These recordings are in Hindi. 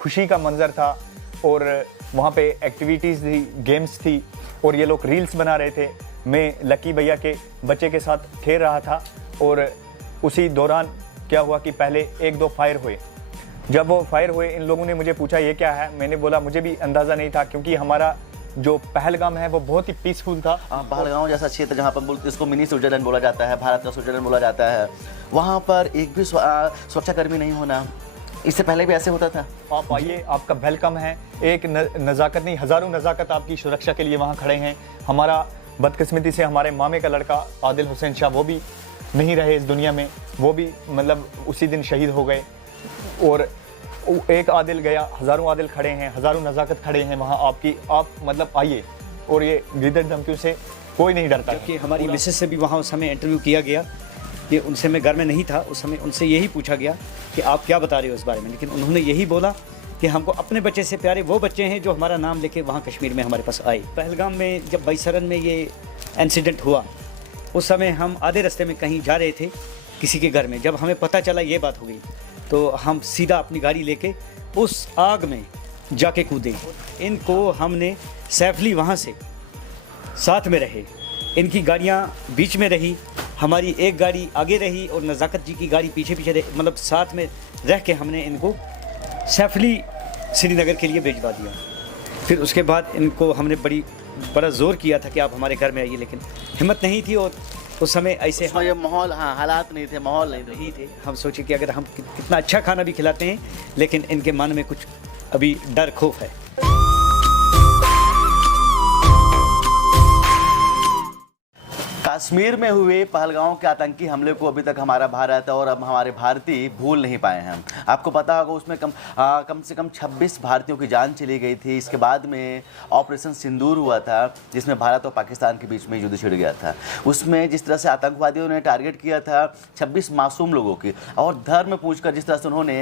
खुशी का मंजर था और वहाँ पे एक्टिविटीज़ थी, गेम्स थी और ये लोग रील्स बना रहे थे। मैं लकी भैया के बच्चे के साथ खेल रहा था और उसी दौरान क्या हुआ कि पहले 1-2 फायर हुए। जब वो फायर हुए इन लोगों ने मुझे पूछा ये क्या है। मैंने बोला मुझे भी अंदाज़ा नहीं था, क्योंकि हमारा जो पहलगाम है वो बहुत ही पीसफुल था। पहलगाम जैसा क्षेत्र जहाँ पर बोलते इसको मिनी स्विट्जरलैंड बोला जाता है, भारत का स्विट्जरलैंड बोला जाता है, वहाँ पर एक भी सुरक्षाकर्मी नहीं होना, इससे पहले भी ऐसे होता था? आप आइए, आपका वेलकम है। एक नज़ाकत नहीं, हज़ारों नज़ाकत आपकी सुरक्षा के लिए वहाँ खड़े हैं। हमारा बदकिस्मती से हमारे मामे का लड़का आदिल हुसैन शाह वो भी नहीं रहे इस दुनिया में, वो भी मतलब उसी दिन शहीद हो गए। और एक आदिल गया, हज़ारों आदिल खड़े हैं, हज़ारों नज़ाकत खड़े हैं वहाँ आपकी। आप मतलब आइए, और ये गिरदर धमकियों से कोई नहीं डरता। क्योंकि हमारी मिसेस से भी वहाँ उस समय इंटरव्यू किया गया कि उनसे मैं घर में नहीं था उस समय, उनसे यही पूछा गया कि आप क्या बता रहे हो इस बारे में, लेकिन उन्होंने यही बोला कि हमको अपने बच्चे से प्यारे वो बच्चे हैं जो हमारा नाम लेके वहाँ कश्मीर में हमारे पास आए। पहलगाम में जब बैसरन में ये इंसिडेंट हुआ उस समय हम आधे रास्ते में कहीं जा रहे थे किसी के घर में। जब हमें पता चला ये बात हो गई तो हम सीधा अपनी गाड़ी लेके उस आग में जाके कूदे। इनको हमने सेफली वहाँ से साथ में रहे, इनकी गाड़ियाँ बीच में रही, हमारी एक गाड़ी आगे रही और नज़ाकत जी की गाड़ी पीछे पीछे रही, मतलब साथ में रह के हमने इनको सेफली श्रीनगर के लिए भिजवा दिया। फिर उसके बाद इनको हमने बड़ा ज़ोर किया था कि आप हमारे घर में आइए, लेकिन हिम्मत नहीं थी और उस समय ऐसे ये माहौल, हाँ हालात नहीं थे, माहौल नहीं थे। हम सोचे कि अगर हम कितना अच्छा खाना भी खिलाते हैं लेकिन इनके मन में कुछ अभी डर खौफ है। कश्मीर में हुए पहलगाम के आतंकी हमले को अभी तक हमारा भारत और अब हमारे भारतीय भूल नहीं पाए हैं। आपको पता होगा उसमें कम से कम 26 भारतीयों की जान चली गई थी। इसके बाद में ऑपरेशन सिंदूर हुआ था, जिसमें भारत और पाकिस्तान के बीच में युद्ध छिड़ गया था। उसमें जिस तरह से आतंकवादियों ने टारगेट किया था 26 मासूम लोगों की, और धर्म पूछकर जिस तरह से उन्होंने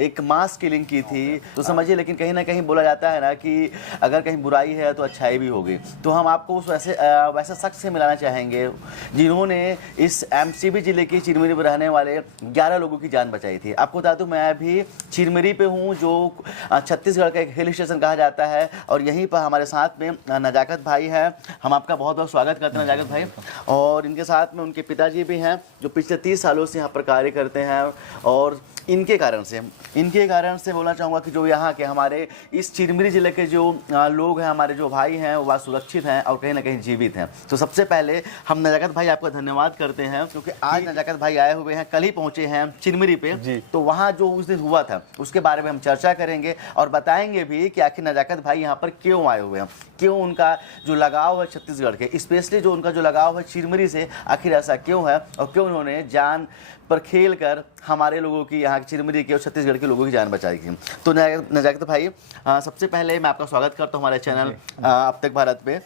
एक मास किलिंग की थी, तो समझिए। लेकिन कहीं ना कहीं बोला जाता है ना कि अगर कहीं बुराई है तो अच्छाई भी होगी। तो हम आपको उस वैसे शख्स से मिलाना चाहेंगे जिन्होंने इस एमसीबी जिले की चिरमिरी में रहने वाले 11 लोगों की जान बचाई थी। आपको बता दूं, मैं अभी चिरमिरी पे हूं, जो छत्तीसगढ़ का एक हिल स्टेशन कहा जाता है, और यहीं पर हमारे साथ में नजाकत भाई हैं। हम आपका बहुत बहुत स्वागत करते हैं नजाकत भाई, और इनके साथ में उनके पिताजी भी हैं जो पिछले 30 सालों से यहाँ पर कार्य करते हैं। और इनके कारण से बोलना चाहूँगा कि जो यहाँ के हमारे इस चिरमिरी जिले के जो लोग हैं, हमारे जो भाई हैं, वो सुरक्षित हैं और कहीं ना कहीं जीवित हैं। तो सबसे पहले हम नजाकत भाई आपका धन्यवाद करते हैं, क्योंकि आज नजाकत भाई आए हुए हैं, कल ही पहुँचे हैं चिरमिरी पे। तो वहाँ जो उस दिन हुआ था उसके बारे में हम चर्चा करेंगे और बताएंगे भी कि आखिर नजाकत भाई यहाँ पर क्यों आए हुए हैं, क्यों उनका जो लगाव है छत्तीसगढ़ के, स्पेशली जो उनका जो लगाव है चिरमिरी से, आखिर ऐसा क्यों है और क्यों उन्होंने जान पर खेल कर हमारे लोगों की, यहाँ चिरमिरी के और छत्तीसगढ़ के लोगों की जान बचाई थी। तो नजाकत भाई, सबसे पहले मैं आपका स्वागत करता हूँ हमारे चैनल अब तक भारत पे,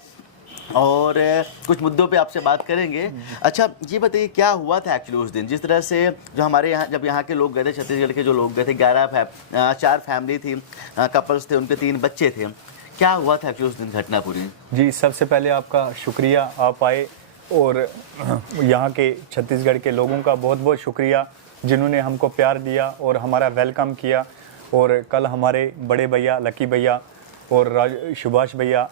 और कुछ मुद्दों पे आपसे बात करेंगे। अच्छा, ये बताइए क्या हुआ था एक्चुअली उस दिन, जिस तरह से जो हमारे यहाँ जब यहाँ के लोग गए थे, छत्तीसगढ़ के जो लोग गए थे, 4 फैमिली थी, कपल्स थे, उनके 3 बच्चे थे, क्या हुआ था एक्चुअली उस दिन घटना पूरी? जी, सबसे पहले आपका शुक्रिया, आप आए, और यहाँ के छत्तीसगढ़ के लोगों का बहुत बहुत शुक्रिया जिन्होंने हमको प्यार दिया और हमारा वेलकम किया। और कल हमारे बड़े भैया लकी भैया और सुभाष भैया,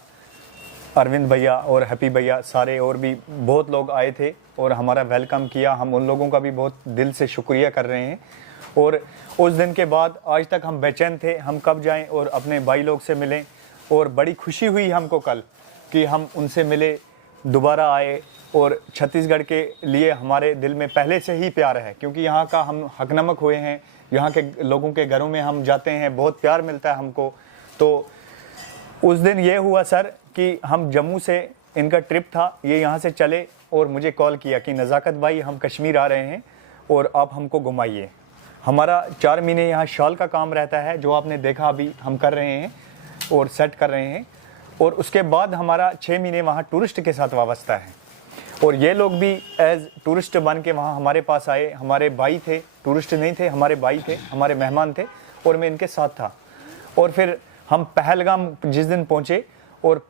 अरविंद भैया और हैप्पी भैया, सारे और भी बहुत लोग आए थे और हमारा वेलकम किया। हम उन लोगों का भी बहुत दिल से शुक्रिया कर रहे हैं। और उस दिन के बाद आज तक हम बेचैन थे, हम कब जाएं और अपने भाई लोग से मिलें, और बड़ी खुशी हुई हमको कल कि हम उनसे मिले, दोबारा आए। और छत्तीसगढ़ के लिए हमारे दिल में पहले से ही प्यार है, क्योंकि यहाँ का हम हकनमक हुए हैं, यहाँ के लोगों के घरों में हम जाते हैं, बहुत प्यार मिलता है हमको। तो उस दिन ये हुआ सर कि हम जम्मू से, इनका ट्रिप था, ये यहाँ से चले और मुझे कॉल किया कि नज़ाकत भाई हम कश्मीर आ रहे हैं और आप हमको घुमाइए। हमारा 4 महीने यहाँ शॉल का काम रहता है, जो आपने देखा अभी हम कर रहे हैं और सेट कर रहे हैं, और उसके बाद हमारा 6 महीने वहाँ टूरिस्ट के साथ वाबस्ता है। और ये लोग भी एज टूरिस्ट बन के वहाँ हमारे पास आए। हमारे भाई थे, टूरिस्ट नहीं थे, हमारे भाई थे, हमारे मेहमान थे, और मैं इनके साथ था। और फिर हम पहलगाम जिस दिन पहुँचे और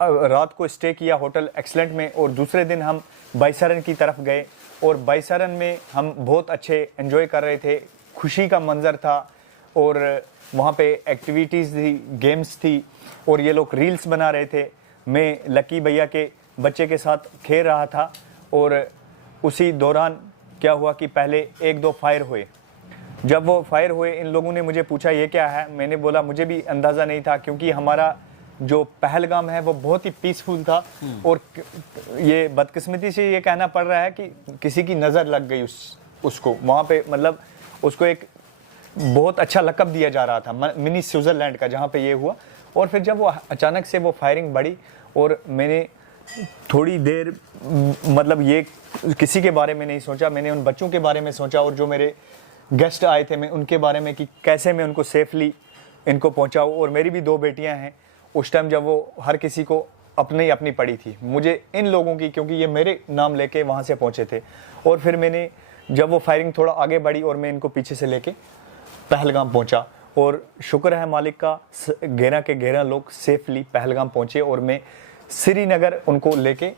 रात को स्टे किया होटल एक्सलेंट में, और दूसरे दिन हम बैसरन की तरफ गए, और बैसरन में हम बहुत अच्छे एंजॉय कर रहे थे, खुशी का मंजर था। और वहाँ पे एक्टिविटीज़ थी, गेम्स थी और ये लोग रील्स बना रहे थे। मैं लकी भैया के बच्चे के साथ खेल रहा था और उसी दौरान क्या हुआ कि पहले 1-2 फायर हुए। जब वो फायर हुए इन लोगों ने मुझे पूछा ये क्या है, मैंने बोला मुझे भी अंदाज़ा नहीं था, क्योंकि हमारा जो पहलगाम है वो बहुत ही पीसफुल था और ये बदकिस्मती से ये कहना पड़ रहा है कि किसी की नज़र लग गई उसको वहाँ पे, मतलब उसको एक बहुत अच्छा लक़ब दिया जा रहा था मिनी स्विट्ज़रलैंड का, जहाँ पे ये हुआ। और फिर जब वो अचानक से वो फायरिंग बढ़ी और मैंने थोड़ी देर मतलब ये किसी के बारे में नहीं सोचा, मैंने उन बच्चों के बारे में सोचा और जो मेरे गेस्ट आए थे मैं उनके बारे में कि कैसे मैं उनको सेफली इनको पहुंचाऊं। और मेरी भी 2 बेटियां हैं। उस टाइम जब वो हर किसी को अपनी अपनी पड़ी थी, मुझे इन लोगों की, क्योंकि ये मेरे नाम लेके वहाँ से पहुँचे थे। और फिर मैंने जब वो फायरिंग थोड़ा आगे बढ़ी और मैं इनको पीछे से लेके पहलगाम पहुँचा और शुक्र है मालिक का, 11 के 11 लोग सेफली पहलगाम पहुँचे और मैं श्रीनगर उनको लेके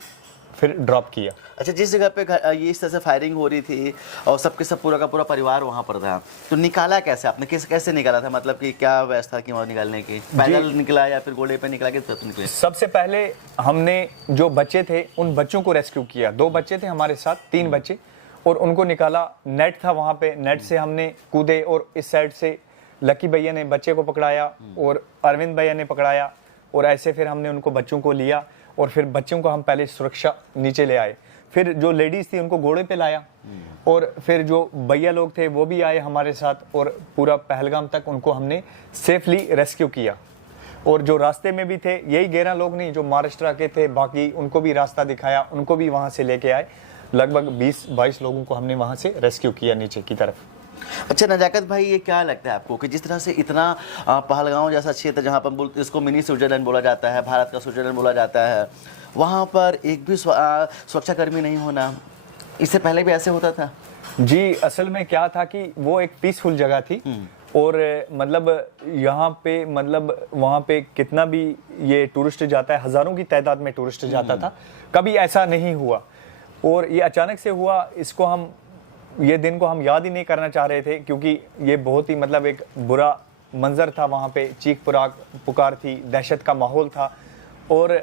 फिर ड्रॉप किया। अच्छा, जिस जगह पे ये इस तरह से फायरिंग हो रही थी और सबके सब पूरा का पूरा परिवार वहाँ पर था, तो निकाला कैसे आपने, कैसे निकाला था, मतलब कि क्या व्यवस्था की वहाँ निकालने की, पैदल निकला या फिर घोड़े पे निकला, किस तरह से निकले? सबसे पहले हमने जो बच्चे थे उन बच्चों को रेस्क्यू किया। 2 बच्चे थे हमारे साथ, 3 बच्चे, और उनको निकाला। नेट था वहाँ पे, नेट से हमने कूदे और इस साइड से लकी भैया ने बच्चे को पकड़ाया और अरविंद भैया ने पकड़ाया और ऐसे फिर हमने उनको बच्चों को लिया और फिर बच्चों को हम पहले सुरक्षा नीचे ले आए। फिर जो लेडीज़ थी उनको घोड़े पे लाया और फिर जो भैया लोग थे वो भी आए हमारे साथ और पूरा पहलगाम तक उनको हमने सेफली रेस्क्यू किया। और जो रास्ते में भी थे, यही 11 लोग नहीं, जो महाराष्ट्र के थे बाकी, उनको भी रास्ता दिखाया, उनको भी वहाँ से लेके आए। लगभग 20-22 लोगों को हमने वहाँ से रेस्क्यू किया नीचे की तरफ। अच्छा नजाकत भाई, ये क्या लगता है आपको कि जिस तरह से इतना पहलगांव जैसा क्षेत्र जहाँ पर इसको मिनी स्विट्जरलैंड बोला जाता है, भारत का स्विट्जरलैंड बोला जाता है, वहाँ पर एक भी सुरक्षाकर्मी नहीं होना, इससे पहले भी ऐसे होता था? जी, असल में क्या था कि वो एक पीसफुल जगह थी और मतलब यहाँ पे, मतलब वहाँ पे कितना भी ये टूरिस्ट जाता है, हज़ारों की तादाद में टूरिस्ट जाता था, कभी ऐसा नहीं हुआ। और ये अचानक से हुआ, इसको हम ये दिन को हम याद ही नहीं करना चाह रहे थे, क्योंकि ये बहुत ही मतलब एक बुरा मंजर था। वहाँ पे चीख पुकार थी, दहशत का माहौल था। और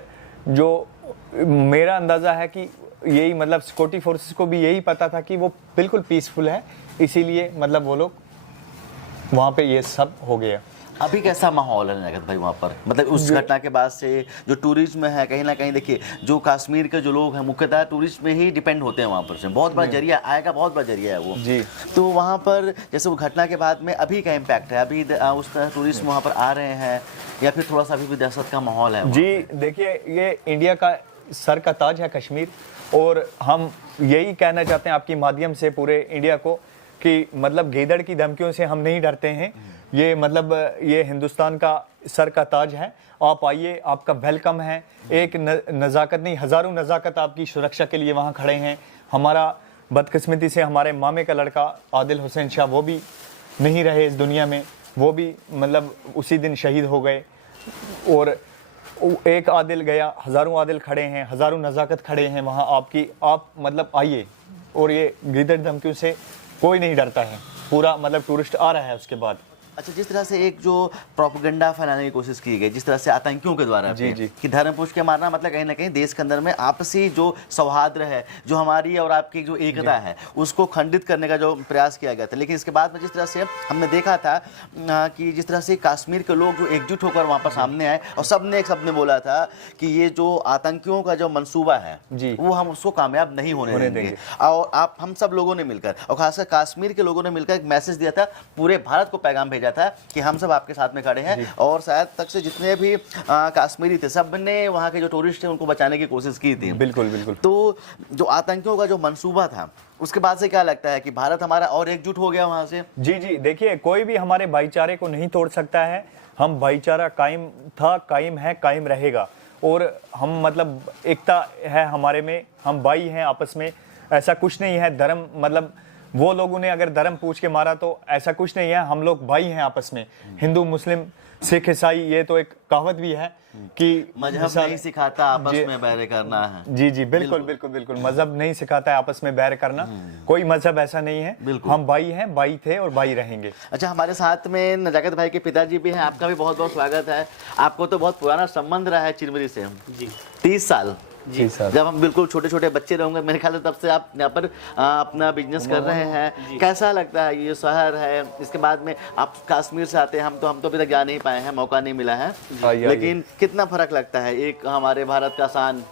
जो मेरा अंदाज़ा है कि यही मतलब सिक्योरिटी फोर्सेस को भी यही पता था कि वो बिल्कुल पीसफुल है, इसीलिए मतलब वो लोग वहाँ पे ये सब हो गया। अभी कैसा माहौल है नजाकत भाई वहाँ पर, मतलब उस घटना के बाद से जो टूरिज्म है, कहीं ना कहीं देखिए जो कश्मीर के जो लोग हैं मुख्यतः टूरिस्ट में ही डिपेंड होते हैं, वहाँ पर से बहुत बड़ा जरिया आय का, बहुत बड़ा जरिया है वो जी। तो वहाँ पर जैसे वो घटना के बाद में अभी का इम्पैक्ट है, अभी उस तरह टूरिस्ट वहाँ पर आ रहे हैं या फिर थोड़ा सा अभी भी दहशत का माहौल है? जी देखिए, ये इंडिया का सर का ताज है कश्मीर, और हम यही कहना चाहते हैं आपकी माध्यम से पूरे इंडिया को कि मतलब गीदड़ की धमकियों से हम नहीं डरते हैं। ये मतलब ये हिंदुस्तान का सर का ताज है। आप आइए, आपका वेलकम है। एक नज़ाकत नहीं, हज़ारों नज़ाकत आपकी सुरक्षा के लिए वहाँ खड़े हैं। हमारा बदकिस्मती से हमारे मामे का लड़का आदिल हुसैन शाह वो भी नहीं रहे इस दुनिया में, वो भी मतलब उसी दिन शहीद हो गए। और एक आदिल गया, हज़ारों आदिल खड़े हैं, हज़ारों नज़ाकत खड़े हैं वहाँ आपकी। आप मतलब आइए, और ये गीदड़ धमकियों से कोई नहीं डरता है, पूरा मतलब टूरिस्ट आ रहा है उसके बाद। अच्छा, जिस तरह से एक जो प्रोपेगेंडा फैलाने की कोशिश की गई, जिस तरह से आतंकियों के द्वारा जी जी कि धर्म पुरुष के मारना, मतलब कहीं ना कहीं देश के अंदर में आपसी जो सौहार्द है, जो हमारी और आपकी जो एकता है, उसको खंडित करने का जो प्रयास किया गया था। लेकिन इसके बाद में जिस तरह से हमने देखा था कि जिस तरह से कश्मीर के लोग जो एकजुट होकर वहाँ पर सामने आए और सबने बोला था कि ये जो आतंकियों का जो मंसूबा है वो हम उसको कामयाब नहीं होने देंगे। और आप हम सब लोगों ने मिलकर, और खासकर कश्मीर के लोगों ने मिलकर एक मैसेज दिया था, पूरे भारत को पैगाम भेजा था कि हम सब आपके साथ में खड़े हैं। और शायद तक से जितने भी कश्मीरी थे, सब ने वहाँ के जो टूरिस्ट थे उनको बचाने की कोशिश की थी। बिल्कुल बिल्कुल। तो जो आतंकियों का जो मंसूबा था, उसके बाद से क्या लगता है कि भारत हमारा और एकजुट हो गया वहाँ से? जी जी, देखिए कोई भी हमारे भाईचारे को नहीं तोड़ सकता है। हम भाईचारा कायम था, कायम है, कायम रहेगा। और हम मतलब एकता है हमारे में, हम भाई हैं आपस में, ऐसा कुछ नहीं है। धर्म मतलब वो लोगों ने अगर धर्म पूछ के मारा तो ऐसा कुछ नहीं है, हम लोग भाई हैं आपस में, हिंदू मुस्लिम सिख ईसाई। ये तो एक कहावत भी है कि मजहब नहीं सिखाता आपस में बैर करना है। जी जी बिल्कुल बिल्कुल बिल्कुल, मजहब नहीं सिखाता है आपस में बैर करना, कोई मजहब ऐसा नहीं है, हम भाई हैं, भाई थे और भाई रहेंगे। अच्छा, हमारे साथ में नजाकत भाई के पिताजी भी हैं, आपका भी बहुत बहुत स्वागत है। आपको तो बहुत पुराना संबंध रहा है चिरमिरी से। जी 30 साल जी सर, जब हम बिल्कुल छोटे छोटे बच्चे रहेंगे, मेरे ख्याल से तब से आप यहाँ पर अपना बिजनेस कर रहे हैं। कैसा लगता है ये शहर है? इसके बाद में आप कश्मीर से आते हैं, हम तो अभी तक जा नहीं पाए हैं, मौका नहीं मिला है, लेकिन कितना फर्क लगता है एक हमारे भारत का शान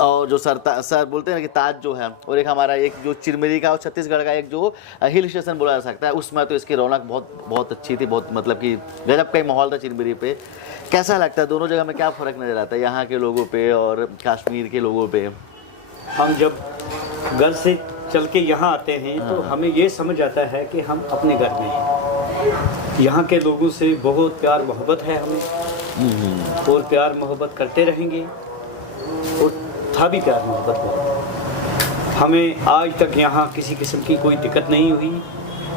और जो सर बोलते हैं ना कि ताज जो है, और एक हमारा एक जो चिरमिरी का और छत्तीसगढ़ का एक जो हिल स्टेशन बोला जा सकता है, उसमें तो इसकी रौनक बहुत बहुत अच्छी थी, बहुत मतलब कि गजब का ही माहौल था चिरमिरी पे। कैसा लगता है दोनों जगह में, क्या फ़र्क नज़र आता है यहाँ के लोगों पे और कश्मीर के लोगों पे? हम जब घर से चल के यहाँ आते हैं तो हमें ये समझ आता है कि हम अपने घर में हैं। यहाँ के लोगों से बहुत प्यार मोहब्बत है हमें, और प्यार मोहब्बत करते रहेंगे, और था भी प्यार मोहब्बत बहुत। हमें आज तक यहाँ किसी किस्म की कोई दिक्कत नहीं हुई,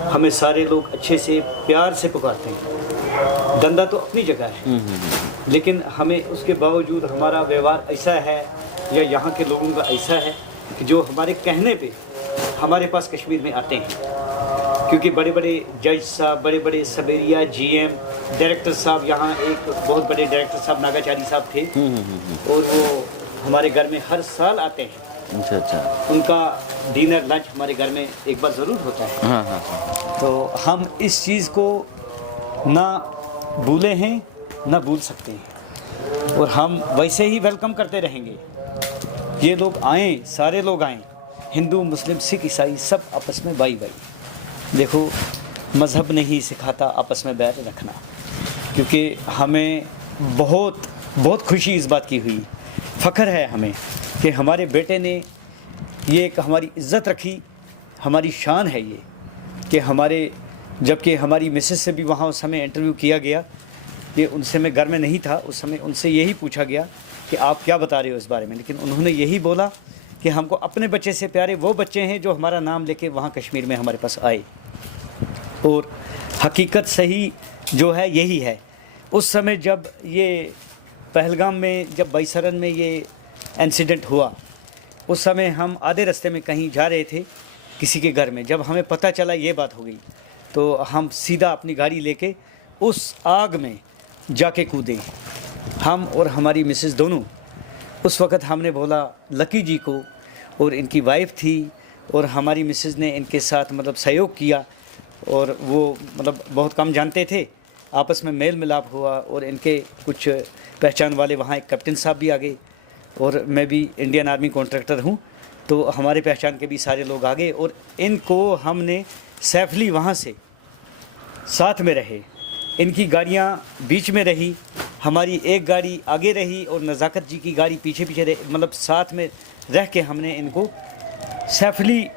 हमें सारे लोग अच्छे से प्यार से पुकारते हैं। धंधा तो अपनी जगह है, लेकिन हमें उसके बावजूद हमारा व्यवहार ऐसा है या यहाँ के लोगों का ऐसा है कि जो हमारे कहने पे हमारे पास कश्मीर में आते हैं, क्योंकि बड़े बड़े जज साहब, बड़े बड़े सबेरिया जीएम डायरेक्टर साहब, यहाँ एक बहुत बड़े डायरेक्टर साहब नागाचारी साहब थे, और वो हमारे घर में हर साल आते हैं। अच्छा, उनका डिनर लंच हमारे घर में एक बार ज़रूर होता है। तो हम इस चीज़ को ना भूले हैं ना भूल सकते हैं, और हम वैसे ही वेलकम करते रहेंगे। ये लोग आएँ, सारे लोग आएँ, हिंदू मुस्लिम सिख ईसाई सब आपस में भाई भाई। देखो, मज़हब नहीं सिखाता आपस में बैर रखना, क्योंकि हमें बहुत बहुत खुशी इस बात की हुई, फ़ख्र है हमें कि हमारे बेटे ने ये एक हमारी इज़्ज़त रखी, हमारी शान है ये कि हमारे, जबकि हमारी मिसेस से भी वहाँ उस समय इंटरव्यू किया गया कि उनसे मैं घर में नहीं था, उस समय उनसे यही पूछा गया कि आप क्या बता रहे हो इस बारे में, लेकिन उन्होंने यही बोला कि हमको अपने बच्चे से प्यारे वो बच्चे हैं जो हमारा नाम लेके वहाँ कश्मीर में हमारे पास आए। और हकीकत सही जो है यही है। उस समय जब ये पहलगाम में, जब बैसरन में ये इंसिडेंट हुआ, उस समय हम आधे रास्ते में कहीं जा रहे थे किसी के घर में, जब हमें पता चला ये बात हो गई तो हम सीधा अपनी गाड़ी लेके उस आग में जाके कूदे, हम और हमारी मिसेस दोनों। उस वक़्त हमने बोला लकी जी को, और इनकी वाइफ थी, और हमारी मिसेस ने इनके साथ मतलब सहयोग किया, और वो मतलब बहुत कम जानते थे, आपस में मेल मिलाप हुआ, और इनके कुछ पहचान वाले वहाँ एक कैप्टन साहब भी आ गए, और मैं भी इंडियन आर्मी कॉन्ट्रैक्टर हूँ, तो हमारे पहचान के भी सारे लोग आ गए, और इनको हमने सेफली वहाँ से साथ में रहे। इनकी गाड़ियाँ बीच में रही, हमारी एक गाड़ी आगे रही, और नज़ाकत जी की गाड़ी पीछे पीछे रही, मतलब साथ में रह के हमने इनको सेफली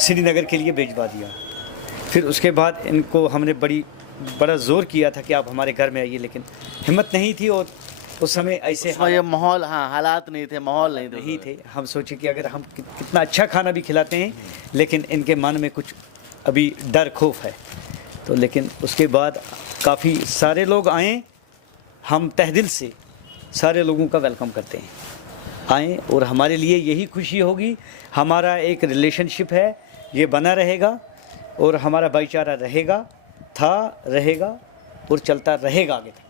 श्रीनगर के लिए भिजवा दिया। फिर उसके बाद इनको हमने बड़ा ज़ोर किया था कि आप हमारे घर में आइए, लेकिन हिम्मत नहीं थी, और उस समय ऐसे ये माहौल, हाँ, हालात नहीं थे, माहौल नहीं थे। हम सोचे कि अगर हम कितना अच्छा खाना भी खिलाते हैं, लेकिन इनके मन में कुछ अभी डर खौफ है। तो लेकिन उसके बाद काफ़ी सारे लोग आए, हम तहदिल से सारे लोगों का वेलकम करते हैं, आएँ, और हमारे लिए यही खुशी होगी। हमारा एक रिलेशनशिप है, ये बना रहेगा, और हमारा भाईचारा रहेगा, था, रहेगा और चलता रहेगा आगे तक।